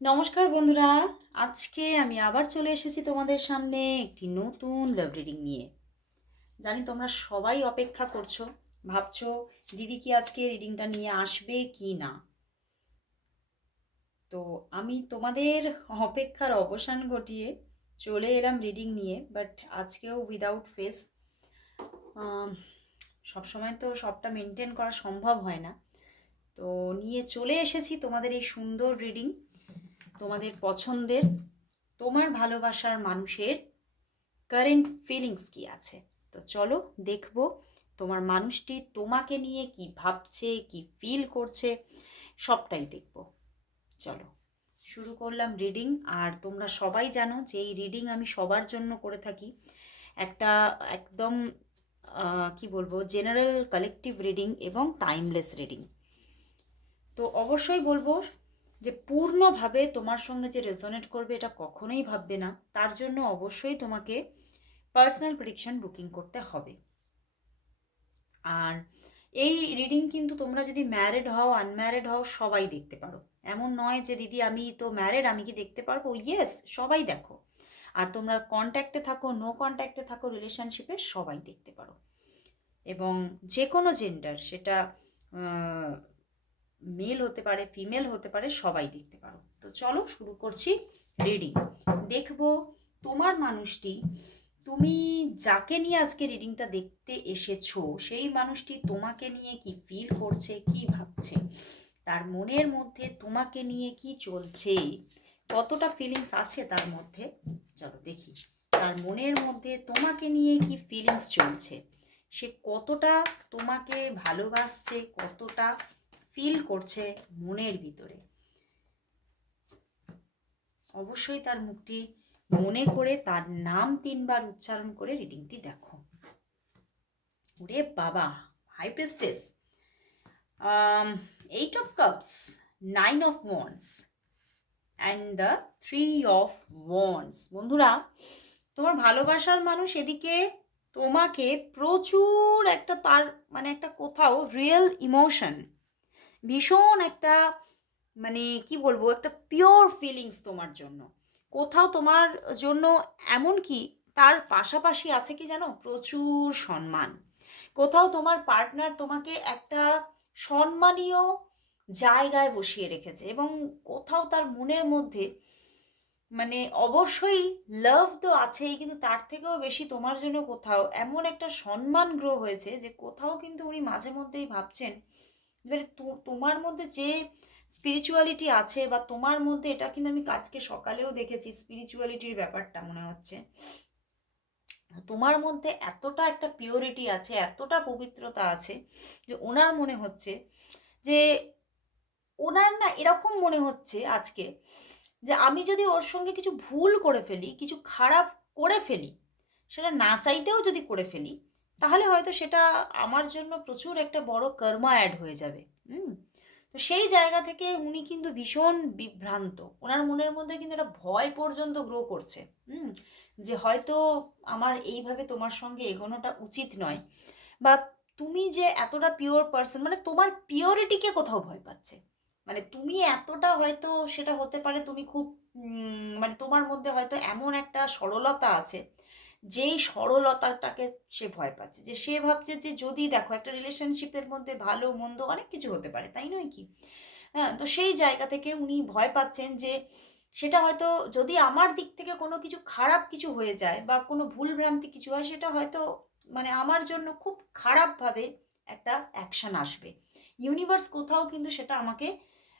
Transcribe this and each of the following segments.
নমস্কার বন্ধুরা, আজকে আমি আবার চলে এসেছি তোমাদের সামনে একটি নতুন লাভ রিডিং নিয়ে। জানি তোমরা সবাই অপেক্ষা করছো, ভাবছো দিদি কি আজকে রিডিংটা নিয়ে আসবে কি না। তো আমি তোমাদের অপেক্ষার অবসান ঘটিয়ে চলে এলাম রিডিং নিয়ে, বাট আজকেও উইদাউট ফেস। সবসময় তো সবটা মেনটেন করা সম্ভব হয় না, তো নিয়ে চলে এসেছি তোমাদের এই সুন্দর রিডিং, তোমাদের পছন্দের, তোমার ভালোবাসার মানুষের কারেন্ট ফিলিংস কি আছে। তো চলো দেখবো তোমার মানুষটি তোমাকে নিয়ে কি ভাবছে, কি ফিল করছে, সবটাই দেখবো। চলো শুরু করলাম রিডিং। আর তোমরা সবাই জানো যে এই রিডিং আমি সবার জন্য করে থাকি, একটা একদম কি বলবো, জেনারেল কালেকটিভ রিডিং এবং টাইমলেস রিডিং। তো অবশ্যই বলবো যে পূর্ণভাবে তোমার সঙ্গে যে রেজোনেট করবে এটা কখনোই ভাববে না, তার জন্য অবশ্যই তোমাকে পার্সোনাল প্রেডিকশন বুকিং করতে হবে। আর এই রিডিং কিন্তু তোমরা যদি ম্যারিড হও, আনম্যারিড হও, সবাই দেখতে পারো। এমন নয় যে দিদি আমি তো ম্যারিড, আমি কি দেখতে পারবো। ইয়েস, সবাই দেখো। আর তোমরা কন্ট্যাক্টে থাকো, নো কন্ট্যাক্টে থাকো, রিলেশনশিপে, সবাই দেখতে পারো। এবং যে কোনো জেন্ডার, সেটা মেল হতে পারে, ফিমেল হতে পারে, সবাই দেখতে পারো। তো চলো শুরু করছি রিডিং। দেখবো তোমার মানুষটি, তুমি যাকে নিয়ে আজকে রিডিংটা দেখতে এসেছো, সেই মানুষটি তোমাকে নিয়ে কি ফিল করছে, কি ভাবছে, তার মনের মধ্যে তোমাকে নিয়ে কি চলছে, কতটা ফিলিংস আছে তার মধ্যে। চলো দেখি তার মনের মধ্যে তোমাকে নিয়ে কি ফিলিংস চলছে, সে কতটা তোমাকে ভালোবাসছে, কতটা ফিল করছে মনের ভিতরে। অবশ্যই তার মুখটি মনে করে তার নাম 3 বার উচ্চারণ করে রিডিংটি দেখো। ওরে বাবা, high priestess, 8 of Cups, 9 of Wands and the 3 of Wands। বন্ধুরা, তোমার ভালোবাসার মানুষ এদিকে তোমাকে প্রচুর একটা, তার মানে একটা কোথাও রিয়েল ইমোশন, ভীষণ একটা, মানে কি বলবো, একটা পিওর ফিলিংস তোমার জন্য, কোথাও তোমার জন্য। এমন কি তার পাশাপাশি আছে কি জানো, প্রচুর সম্মান। কোথাও তোমার পার্টনার তোমাকে একটা সম্মানীয় জায়গায় বসিয়ে রেখেছে, এবং কোথাও তার মনের মধ্যে, মানে অবশ্যই লাভ তো আছেই, কিন্তু তার থেকেও বেশি তোমার জন্য কোথাও এমন একটা সম্মান গ্রো হয়েছে যে কোথাও কিন্তু উনি মাঝে মধ্যেই ভাবছেন, এবারে তোমার মধ্যে যে স্পিরিচুয়ালিটি আছে, বা তোমার মধ্যে, এটা কিন্তু আমি আজকে সকালেও দেখেছি স্পিরিচুয়ালিটির ব্যাপারটা মনে হচ্ছে, তোমার মধ্যে এতটা একটা পিওরিটি আছে, এতটা পবিত্রতা আছে, যে ওনার মনে হচ্ছে যে, ওনার না এরকম মনে হচ্ছে আজকে, যে আমি যদি ওর সঙ্গে কিছু ভুল করে ফেলি, কিছু খারাপ করে ফেলি, সেটা না চাইতেও যদি করে ফেলি, তাহলে হয়তো সেটা আমার জন্য প্রচুর একটা বড় কর্মা অ্যাড হয়ে যাবে। হুম। তো সেই জায়গা থেকে উনি কিন্তু ভীষণ বিভ্রান্ত, ওনার মনের মধ্যে কিন্তু একটা ভয় পর্যন্ত গ্রো করছে। হুম। যে হয়তো আমার এইভাবে তোমার সঙ্গে এগোনোটা উচিত নয়, বা তুমি যে এতটা পিওর পার্সন, মানে তোমার পিওরিটিকে কোথাও ভয় পাচ্ছে। মানে তুমি এতটা, হয়তো সেটা হতে পারে তুমি খুব মানে তোমার মধ্যে হয়তো এমন একটা সরলতা আছে, যেই সরলতাটাকে সে ভয় পাচ্ছে, যে সে ভাবছে যে যদি দেখো একটা রিলেশনশিপের মধ্যে ভালো মন্দ অনেক কিছু হতে পারে, তাই নয় কি। হ্যাঁ, তো সেই জায়গা থেকে উনি ভয় পাচ্ছেন যে সেটা হয়তো, যদি আমার দিক থেকে কোনো কিছু খারাপ কিছু হয়ে যায়, বা কোনো ভুলভ্রান্তি কিছু হয়, সেটা হয়তো মানে আমার জন্য খুব খারাপভাবে একটা অ্যাকশন আসবে। ইউনিভার্স কোথাও কিন্তু সেটা আমাকে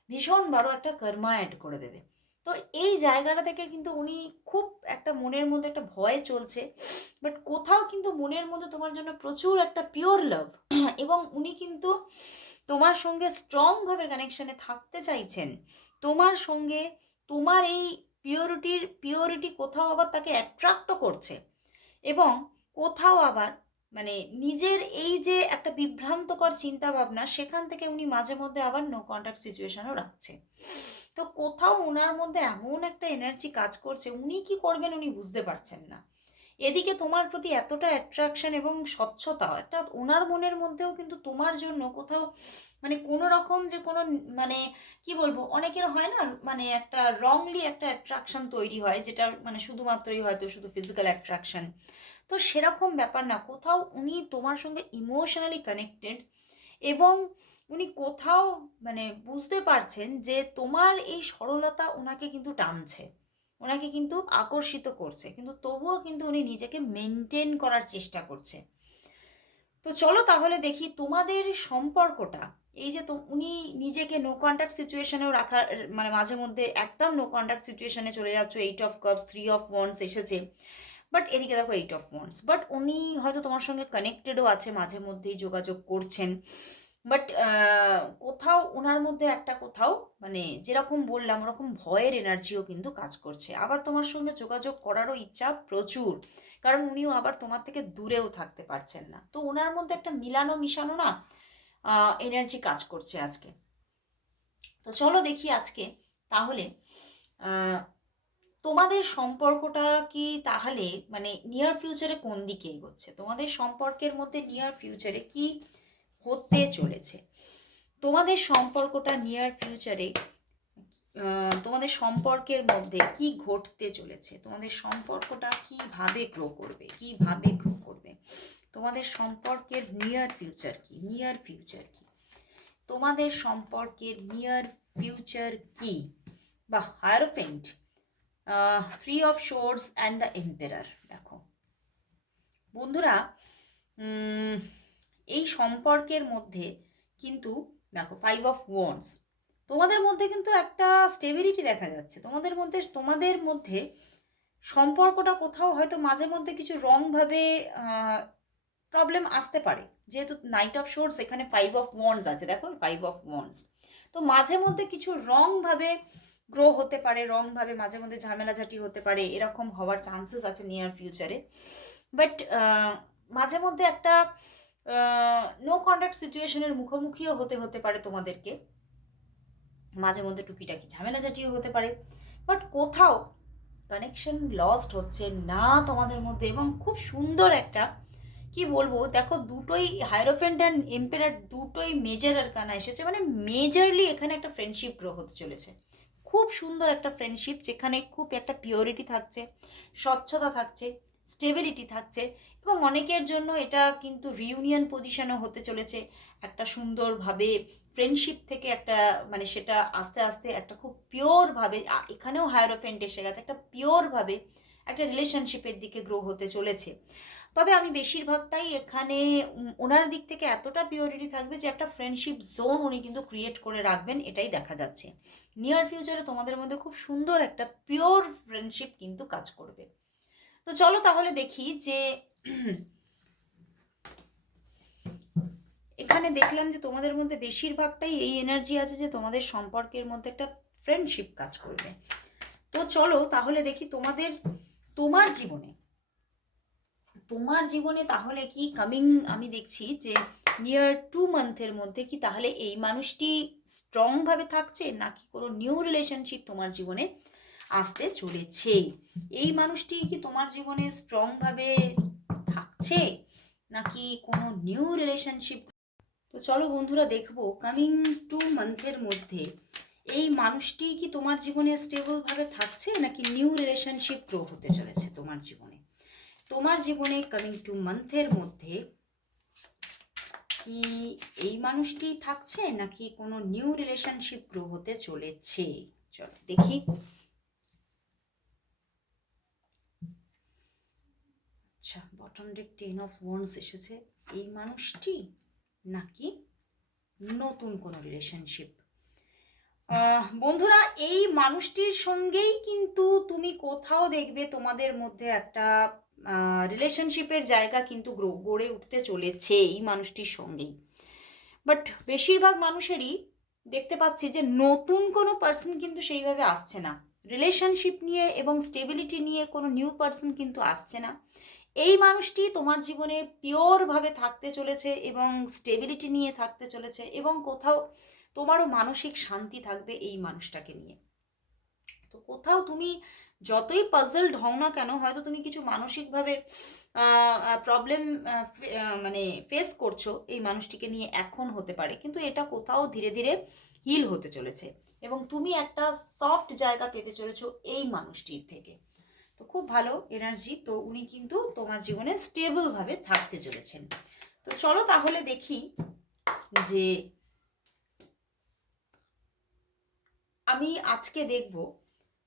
ভীষণ বড় একটা কর্মা অ্যাড করে দেবে। তো এই জায়গাটা থেকে কিন্তু উনি খুব একটা মনের মধ্যে একটা ভয় চলছে, বাট কোথাও কিন্তু মনের মধ্যে তোমার জন্য প্রচুর একটা পিওর লাভ, এবং উনি কিন্তু তোমার সঙ্গে স্ট্রংভাবে কানেকশানে থাকতে চাইছেন। তোমার সঙ্গে তোমার এই পিওরিটি কোথাও আবার তাকে অ্যাট্রাক্টও করছে, এবং কোথাও আবার মানে নিজের এই যে একটা বিভ্রান্তকর চিন্তা ভাবনা, সেখান থেকে উনি মাঝে মধ্যে আবার নো কন্ট্যাক্ট সিচুয়েশনও রাখছে। তো কোথাও ওনার মধ্যে এমন একটা এনার্জি কাজ করছে, উনি কি করবেন উনি বুঝতে পারছেন না। এদিকে তোমার প্রতি এতটা অ্যাট্রাকশন এবং স্বচ্ছতা, একটা ওনার মনের মধ্যেও কিন্তু তোমার জন্য কোথাও মানে কোনো রকম যে কোনো মানে কি বলবো, অনেকের হয় না মানে একটা রংলি একটা অ্যাট্রাকশন তৈরি হয়, যেটা মানে শুধুমাত্রই হয়তো শুধু ফিজিক্যাল অ্যাট্রাকশন। তো সেরকম ব্যাপার না, কোথাও উনি তোমার সঙ্গে ইমোশনালি কানেক্টেড, এবং উনি কোথাও মানে বুঝতে পারছেন যে তোমার এই সরলতা ওনাকে কিন্তু টানছে, ওনাকে কিন্তু আকর্ষিত করছে, কিন্তু তবুও কিন্তু উনি নিজেকে মেনটেন করার চেষ্টা করছে। তো চলো তাহলে দেখি তোমাদের সম্পর্কটা, এই যে তো উনি নিজেকে নো কন্ট্যাক্ট সিচুয়েশনেও রাখার মানে মাঝে মধ্যে একদম নো কন্ট্যাক্ট সিচুয়েশনে চলে যাচ্ছ, 8 অফ কাপস, 3 অফ ওয়ান্স এসেছে, বাট এদিকে দেখো 8 অফ ওয়ান্স, বাট উনি হয়তো তোমার সঙ্গে কানেক্টেডও আছে, মাঝে মধ্যেই যোগাযোগ করছেন, বাট কোথাও ওনার মধ্যে একটা কোথাও মানে যেরকম বললাম ওরকম ভয়ের এনার্জিও কিন্তু কাজ করছে, আবার তোমার সঙ্গে যোগাযোগ করারও ইচ্ছা প্রচুর, কারণ উনিও আবার তোমার থেকে দূরেও থাকতে পারছেন না, তো ওনার মধ্যে একটা মিলানো মিশানো না এনার্জি কাজ করছে আজকে। তো চলো দেখি আজকে তাহলে আহ, তোমাদের সম্পর্কটা কি তাহলে মানে নিয়ার ফিউচারে কোন দিকে এগোচ্ছে, তোমাদের সম্পর্কের মধ্যে নিয়ার ফিউচারে কি হতে চলেছে, তোমাদের সম্পর্কটা নিয়ার ফিউচারে তোমাদের সম্পর্কের মধ্যে কি ঘটতে চলেছে, তোমাদের সম্পর্কটা কিভাবে গ্রো করবে, কিভাবে গ্রো করবে, তোমাদের সম্পর্কের নিয়ার ফিউচার কি, নিয়ার ফিউচার কি, তোমাদের সম্পর্কের নিয়ার ফিউচার কি, বা hierophant, 3 of swords and the emperor. দেখো বন্ধুরা, উম, এই সম্পর্কের মধ্যে কিন্তু দেখো 5 অফ ওয়ান্স, তোমাদের মধ্যে কিন্তু একটা স্টেবিলিটি দেখা যাচ্ছে, তোমাদের মধ্যে সম্পর্কটা কোথাও হয়তো মাঝে মধ্যে কিছু রংভাবে প্রবলেম আসতে পারে, যেহেতু 9 অফ শোর্স এখানে 5 অফ ওয়ান্স আছে, দেখো 5 অফ ওয়ান্স, তো মাঝে মধ্যে কিছু রংভাবে গ্রো হতে পারে, রংভাবে মাঝে মধ্যে ঝামেলাঝাটি হতে পারে, এরকম হওয়ার চান্সেস আছে নিয়ার ফিউচারে, বাট মাঝে মধ্যে একটা নো কন্ট্যাক্ট সিচুয়েশনের মুখোমুখিও হতে পারে তোমাদেরকে, মাঝে মধ্যে টুকিটাকি ঝামেলাঝাটিও হতে পারে, বাট কোথাও কানেকশন লস্ট হচ্ছে না তোমাদের মধ্যে, এবং খুব সুন্দর একটা কি বলবো, দেখো দুটোই হায়ারোফেন্ট অ্যান্ড এম্পেরার দুটোই মেজর আরকানা এসেছে, মানে মেজরলি এখানে একটা ফ্রেন্ডশিপ গ্রো হতে চলেছে, খুব সুন্দর একটা ফ্রেন্ডশিপ, যেখানে খুব একটা পিওরিটি থাকছে, স্বচ্ছতা থাকছে, স্টেবিলিটি থাকছে, এবং অনেকের জন্য এটা কিন্তু রিউনিয়ন পজিশনও হতে চলেছে, একটা সুন্দরভাবে ফ্রেন্ডশিপ থেকে একটা মানে সেটা আস্তে আস্তে একটা খুব পিওরভাবে, এখানেও হায়ারোফেন্ট এসে গেছে, একটা পিওরভাবে একটা রিলেশনশিপের দিকে গ্রো হতে চলেছে। তবে আমি বেশিরভাগটাই এখানে ওনার দিক থেকে এতটা পিওরিটি থাকবে যে একটা ফ্রেন্ডশিপ জোন উনি কিন্তু ক্রিয়েট করে রাখবেন, এটাই দেখা যাচ্ছে। নিয়ার ফিউচারে তোমাদের মধ্যে খুব সুন্দর একটা পিওর ফ্রেন্ডশিপ কিন্তু কাজ করবে। তো চলো তাহলে দেখি যে এখানে দেখলাম যে তোমাদের মধ্যে বেশিরভাগটাই এই এনার্জি আছে যে তোমাদের সম্পর্কের মধ্যে একটা ফ্রেন্ডশিপ কাজ করবে। তো চলো তাহলে দেখি তোমার জীবনে তোমার জীবনে তাহলে কি কামিং, আমি দেখছি যে নিয়ার 2 মান্থের মধ্যে কি তাহলে এই মানুষটি স্ট্রংভাবে থাকছে, নাকি কোনো নিউ রিলেশনশিপ তোমার জীবনে আসতে চলেছে, এই মানুষটি কি তোমার জীবনে স্ট্রংভাবে থাকছে, নাকি কোনো নিউ রিলেশনশিপ। তো চলো বন্ধুরা দেখবো কামিং 2 মান্থের মধ্যে এই মানুষটি কি তোমার জীবনে স্টেবলভাবে থাকছে, নাকি নিউ রিলেশনশিপ গ্রো হতে চলেছে তোমার জীবনে, তোমার জীবনে কামিং 2 মান্থের মধ্যে কি এই মানুষটি থাকছে, নাকি কোনো নিউ রিলেশনশিপ গ্রো হতে চলেছে। চলো দেখি। আচ্ছা, বটম ডেক 10 অফ ওয়ান্স এসেছে, এই মানুষটি নাকি নতুন কোনো রিলেশনশিপ। বন্ধুরা, এই মানুষটির সঙ্গেই কিন্তু তুমি কোথাও দেখবে তোমাদের মধ্যে একটা রিলেশনশিপের জায়গা কিন্তু গড়ে উঠতে চলেছে এই মানুষটির সঙ্গেই, বাট বেশিরভাগ মানুষেরই দেখতে পাচ্ছি যে নতুন কোনো পার্সন কিন্তু সেইভাবে আসছে না, রিলেশনশিপ নিয়ে এবং স্টেবিলিটি নিয়ে কোনো নিউ পার্সন কিন্তু আসছে না, এই মানুষটি তোমার জীবনে পিওরভাবে থাকতে চলেছে এবং স্টেবিলিটি নিয়ে থাকতে চলেছে, এবং কোথাও তোমারও মানসিক শান্তি থাকবে এই মানুষটাকে নিয়ে। তো কোথাও তুমি যতই পাজলড হও না কেন, হয়তো তুমি কিছু মানসিকভাবে প্রবলেম মানে ফেস করছো এই মানুষটিকে নিয়ে এখন হতে পারে, কিন্তু এটা কোথাও ধীরে ধীরে হিল হতে চলেছে এবং তুমি একটা সফট জায়গা পেতে চলেছো এই মানুষটির থেকে। তো খুব ভালো এনার্জি, তো উনি কিন্তু তোমার জীবনে স্টেবলভাবে থাকতে চলেছেন। তো চলো তাহলে দেখি যে আমি আজকে দেখব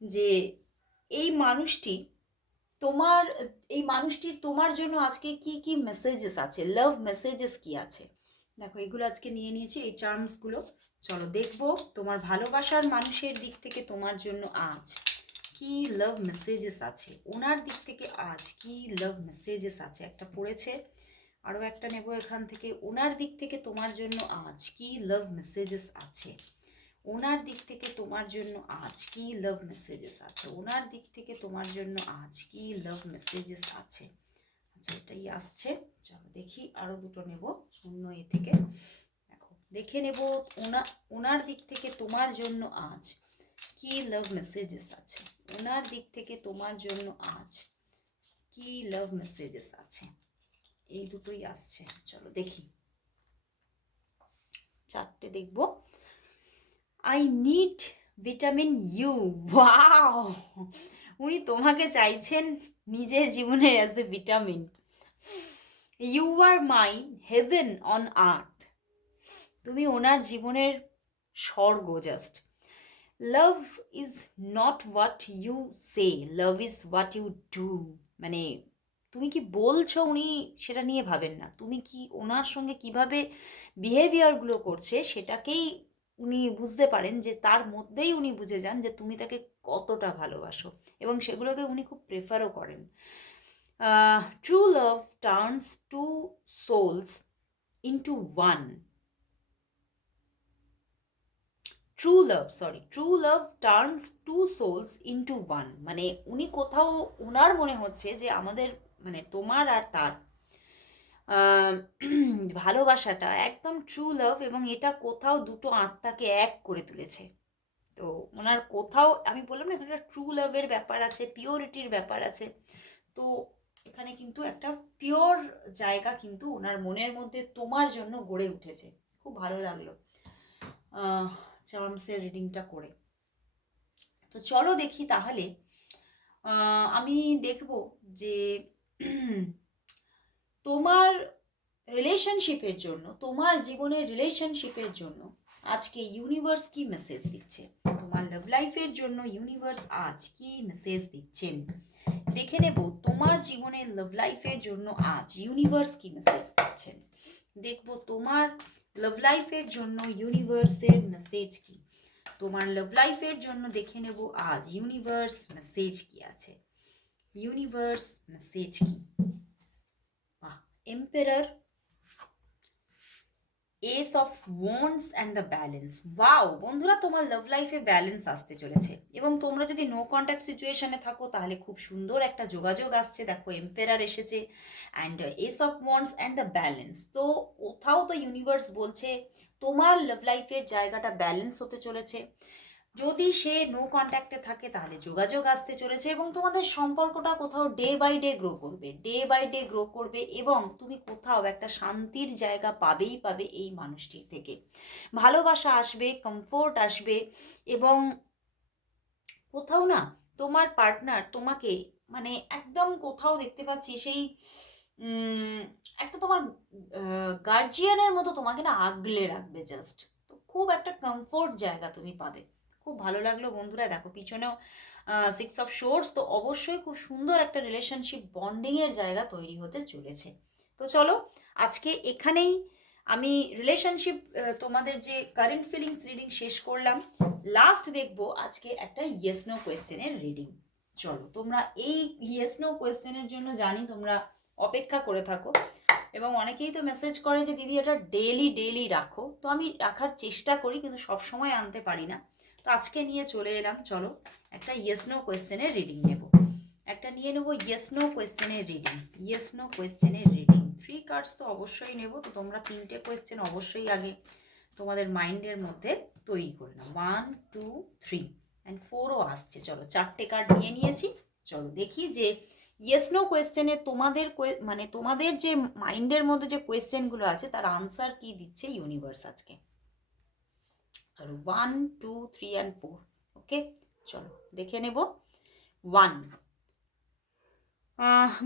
যে এই মানুষটি তোমার এই মানুষটির তোমার জন্য আজকে কি কি মেসেজেস আছে, লাভ মেসেজেস কি আছে। দেখো এগুলো আজকে নিয়ে নিয়েছি, এই চার্মসগুলো। চলো দেখবো তোমার ভালোবাসার মানুষের দিক থেকে তোমার জন্য আজ কি লাভ মেসেজেস আছে, ওনার দিক থেকে আজ কি লাভ মেসেজেস আছে। একটা পড়েছে, আরও একটা নেব এখান থেকে। ওনার দিক থেকে তোমার জন্য আজ কি লাভ মেসেজেস আছে, ওনার দিক থেকে তোমার জন্য আজ কি লাভ মেসেজেস আছে, ওনার দিক থেকে তোমার জন্য আজ কি লাভ মেসেজেস আছে। আচ্ছা এটাই আসছে, চলো দেখি আরও দুটো নেব অন্য এ থেকে। দেখো দেখে নেব ওনার দিক থেকে তোমার জন্য আজ কি লাভ মেসেজেস আছে, ওনার দিক থেকে তোমার জন্য আজ কি লাভ মেসেজেস আছে। এই দুটোই আসছে, চলো দেখি। চারটে দেখব। I need vitamin U. Wow, উনি তোমাকে চাইছেন নিজের জীবনে as a vitamin. You are my heaven on earth. তুমি ওনার জীবনের স্বর্গ just. Love is not what you say, love is what you do. মানে তুমি কি বলছো উনি সেটা নিয়ে ভাবেন না, তুমি কি ওনার সঙ্গে কিভাবে বিহেভিয়ারগুলো করছে সেটাকেই উনি বুঝতে পারেন, যে তার মধ্যেই উনি বুঝে যান যে তুমি তাকে কতটা ভালোবাসো এবং সেগুলোকে উনি খুব প্রেফারও করেন। True love turns two souls into one. True love turns two souls into one. মানে উনি কোথাও, ওনার মনে হচ্ছে যে আমাদের মানে তোমার আর তার ভালোবাসাটা একদম ট্রু লাভ, এবং এটা কোথাও দুটো আত্মাকে এক করে তুলেছে। তো ওনার কোথাও, আমি বললাম না এখানে ট্রু লাভের ব্যাপার আছে, পিওরিটির ব্যাপার আছে। তো এখানে কিন্তু একটা পিওর জায়গা কিন্তু ওনার মনের মধ্যে তোমার জন্য গড়ে উঠেছে। খুব ভালো লাগলো চার্মসের রিডিংটা করে। তো চলো দেখি তাহলে। আমি দেখব যে তোমার রিলেশনশিপের জন্য, তোমার জীবনের রিলেশনশিপের জন্য আজকে ইউনিভার্স কি মেসেজ দিচ্ছে, তোমার লাভ লাইফের জন্য ইউনিভার্স আজ কি মেসেজ দিচ্ছেন। দেখে নেব তোমার জীবনের লাভ লাইফের জন্য আজ ইউনিভার্স কি মেসেজ দিচ্ছেন। দেখব তোমার লাভ লাইফের জন্য ইউনিভার্সের মেসেজ কি, তোমার লাভ লাইফের জন্য দেখে নেব আজ ইউনিভার্স মেসেজ কি আছে, ইউনিভার্স মেসেজ কি। Emperor, S of wands and the balance. Wow বন্ধুরা, তোমার লাভ লাইফে ব্যালেন্স আসতে চলেছে এবং তোমরা যদি নো কন্ট্যাক্ট সিচুয়েশনে থাকো তাহলে খুব সুন্দর একটা যোগাযোগ আসছে। দেখো এম্পারার এসেছে and S of wands and the balance. তো কোথাও তো ইউনিভার্স বলছে তোমার লাভ লাইফের জায়গাটা ব্যালেন্স হতে চলেছে। যদি সে নো কন্ট্যাক্টে থাকে তাহলে যোগাযোগ আসতে চলেছে এবং তোমাদের সম্পর্কটা কোথাও ডে বাই ডে গ্রো করবে, ডে বাই ডে গ্রো করবে এবং তুমি কোথাও একটা শান্তির জায়গা পাবেই পাবে এই মানুষটির থেকে। ভালোবাসা আসবে, কমফোর্ট আসবে এবং কোথাও না তোমার পার্টনার তোমাকে মানে একদম কোথাও দেখতে পাচ্ছি সেই একটা তোমার গার্জিয়ানের মতো তোমাকে না আগলে রাখবে জাস্ট। তো খুব একটা কমফোর্ট জায়গা তুমি পাবে। খুব ভালো লাগলো বন্ধুরা। দেখো পিছনেও 6 অফ সোর্স, তো অবশ্যই খুব সুন্দর একটা রিলেশনশিপ বন্ডিংয়ের জায়গা তৈরি হতে চলেছে। তো চলো আজকে এখানেই আমি রিলেশনশিপ তোমাদের যে কারেন্ট ফিলিংস রিডিং শেষ করলাম। লাস্ট দেখবো আজকে একটা ইয়েস নো কোয়েশ্চেনের রিডিং। চলো তোমরা এই ইয়েস নো কোয়েশ্চেনের জন্য জানি তোমরা অপেক্ষা করে থাকো এবং অনেকেই তো মেসেজ করে যে দিদি এটা ডেইলি রাখো। তো আমি রাখার চেষ্টা করি কিন্তু সব সময় আনতে পারি না। তো আজকে নিয়ে চলে এলাম। চলো একটা ইয়েস নো কোয়েশ্চেনের রিডিং নেব, একটা নিয়ে নেবো ইয়েস নো কোয়েশ্চেনের রিডিং। ইয়েস নো কোয়েশ্চেনের রিডিং 3 কার্ডস তো অবশ্যই নেব। তো তোমরা 3টে কোয়েশ্চেন অবশ্যই আগে তোমাদের মাইন্ডের মধ্যে তৈরি করে নাও। 1 2 3 অ্যান্ড 4ও আসছে। চলো 4টে কার্ড নিয়ে নিয়েছি। চলো দেখি যে ইয়েস নো কোয়েশ্চেনে তোমাদের মানে তোমাদের যে মাইন্ডের মধ্যে যে কোয়েশ্চেনগুলো আছে তার আনসার কি দিচ্ছে ইউনিভার্স আজকে। চলো 1 2 3 অ্যান্ড 4। ওকে, চলো দেখে নেব। 1,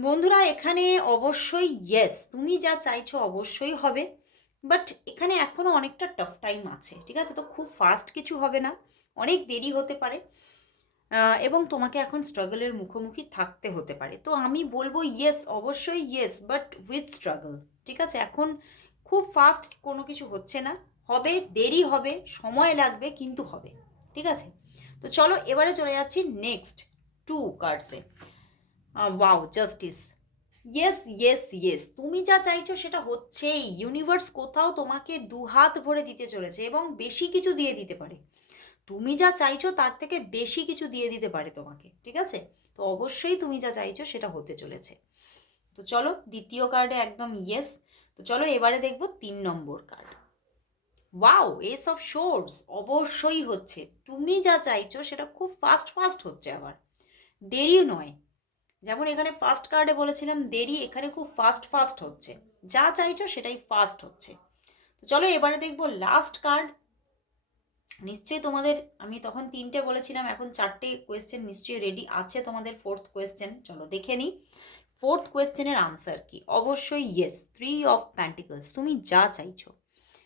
বন্ধুরা এখানে অবশ্যই ইয়েস, তুমি যা চাইছো অবশ্যই হবে, বাট এখানে এখনও অনেকটা টাফ টাইম আছে, ঠিক আছে? তো খুব ফাস্ট কিছু হবে না, অনেক দেরি হতে পারে, এবং তোমাকে এখন স্ট্রাগলের মুখোমুখি থাকতে হতে পারে। তো আমি বলবো ইয়েস, অবশ্যই ইয়েস, বাট উইথ স্ট্রাগল, ঠিক আছে? এখন খুব ফাস্ট কোনো কিছু হচ্ছে না, হবে, দেরি হবে, সময় লাগবে, কিন্তু হবে, ঠিক আছে? তো চলো এবারে চলে যাচ্ছি নেক্সট 2 কার্ডসে। Wow, justice. Yes yes yes, তুমি যা চাইছো সেটা হচ্ছেই। ইউনিভার্স কোথাও তোমাকে দুহাত ভরে দিতে চলেছে এবং বেশি কিছু দিয়ে দিতে পারে। তুমি যা চাইছো তার থেকে বেশি কিছু দিয়ে দিতে পারে তোমাকে, ঠিক আছে? তো অবশ্যই তুমি যা চাইছো সেটা হতে চলেছে। তো চলো দ্বিতীয় কার্ডে একদম ইয়েস। তো চলো এবারে দেখবো 3 number card. Wow, ace of swords, অবশ্যই হচ্ছে। তুমি যা চাইছো সেটা খুব ফাস্ট ফাস্ট হচ্ছে, আবার দেরিও নয়। যেমন এখানে ফার্স্ট কার্ডে বলেছিলাম দেরি, এখানে খুব ফাস্ট ফাস্ট হচ্ছে। যা চাইছো সেটাই ফাস্ট হচ্ছে। তো চলো এবারে দেখবো লাস্ট কার্ড। নিশ্চয়ই তোমাদের, আমি তখন 3টে বলেছিলাম, এখন 4টে কোয়েশ্চেন নিশ্চয়ই রেডি আছে তোমাদের। 4th কোয়েশ্চেন চলো দেখে নিই। 4th কোয়েশ্চেনের আনসার কি? অবশ্যই ইয়েস, 3 অফ প্যান্টিকলস। তুমি যা চাইছো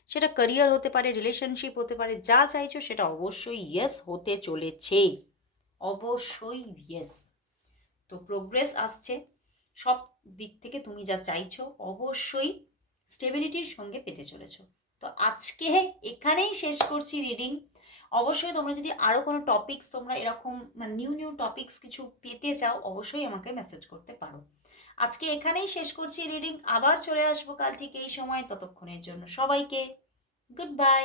সেটা ক্যারিয়ার হতে পারে, রিলেশনশিপ হতে পারে, যা চাইছো সেটা অবশ্যই ইয়েস হতে চলেছে, অবশ্যই ইয়েস। তো প্রোগ্রেস আসছে সব দিক থেকে, তুমি যা চাইছো অবশ্যই স্টেবিলিটির সঙ্গে পেতে চলেছো। তো আজকে এখানেই শেষ করছি রিডিং। অবশ্যই তোমরা যদি আরও কোনো টপিকস, তোমরা এরকম মানে নিউ নিউ টপিকস কিছু পেতে চাও, অবশ্যই আমাকে মেসেজ করতে পারো। আজকে এখানেই শেষ করছি রিডিং, আবার চলে আসবো কাল ঠিক এই সময়। ততক্ষণের জন্য সবাইকে গুড বাই।